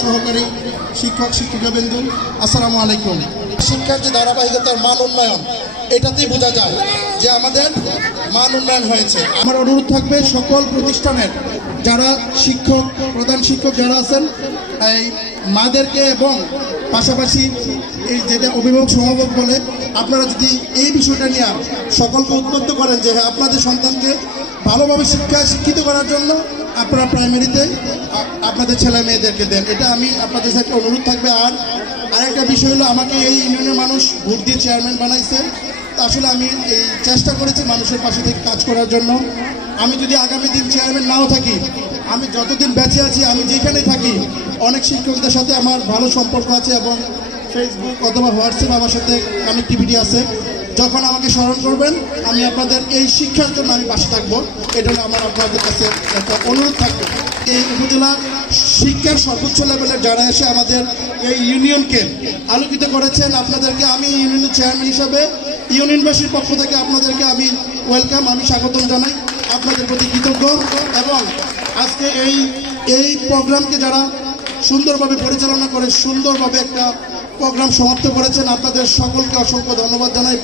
সহকারী শিক্ষক শিক্ষিকাবৃন্দু আসসালামু আলাইকুম। শিক্ষার যে ধারাবাহিকতার মান উন্নয়ন এটাতেই বোঝা যায় যে আমাদের মান উন্নয়ন হয়েছে। আমার অনুরোধ থাকবে সকল প্রতিষ্ঠানের যারা শিক্ষক প্রধান শিক্ষক যারা আছেন এই মাদেরকে এবং পাশাপাশি এই যেটা অভিভাবক সমাবক বলে আপনারা যদি এই বিষয়টা নিয়ে সকলকে উদ্বুদ্ধ করেন যে হ্যাঁ, আপনাদের সন্তানকে ভালোভাবে শিক্ষা শিক্ষিত করার জন্য আপনারা প্রাইমারিতে আপনাদের ছেলে মেয়েদেরকে দেন। এটা আমি আপনাদের সাথে অনুরোধ থাকবে। আর আরেকটা বিষয় হলো, আমাকে এই ইউনিয়নের মানুষ ভোট দিয়ে চেয়ারম্যান বানাইছে। তা আসলে আমি এই চেষ্টা করেছি মানুষের পাশে থেকে কাজ করার জন্য। আমি যদি আগামী দিন চেয়ারম্যান নাও থাকি, আমি যতদিন বেঁচে আছি, আমি যেখানেই থাকি, অনেক শিক্ষকদের সাথে আমার ভালো সম্পর্ক আছে এবং ফেসবুক অথবা হোয়াটসঅ্যাপ আমার সাথে কানেক্টিভিটি আছে। যখন আমাকে স্মরণ করবেন, আমি আপনাদের এই শিক্ষার জন্য আমি পাশে থাকব। এটা আমার আপনাদের কাছে একটা অনুরোধ থাকবে। এই উপজেলা শিক্ষার সর্বোচ্চ লেভেলের যারা এসে আমাদের এই ইউনিয়নকে আলোকিত করেছেন, আপনাদেরকে আমি ইউনিয়নের চেয়ারম্যান হিসাবে ইউনিয়নবাসীর পক্ষ থেকে আপনাদেরকে আমি ওয়েলকাম আমি স্বাগতম জানাই। আপনাদের প্রতি কৃতজ্ঞ এবং আজকে এই এই প্রোগ্রামকে যারা সুন্দরভাবে পরিচালনা করে, সুন্দরভাবে একটা প্রোগ্রাম সমাপ্ত করেছেন, আপনাদের সকলকে অসংখ্য ধন্যবাদ জানাই।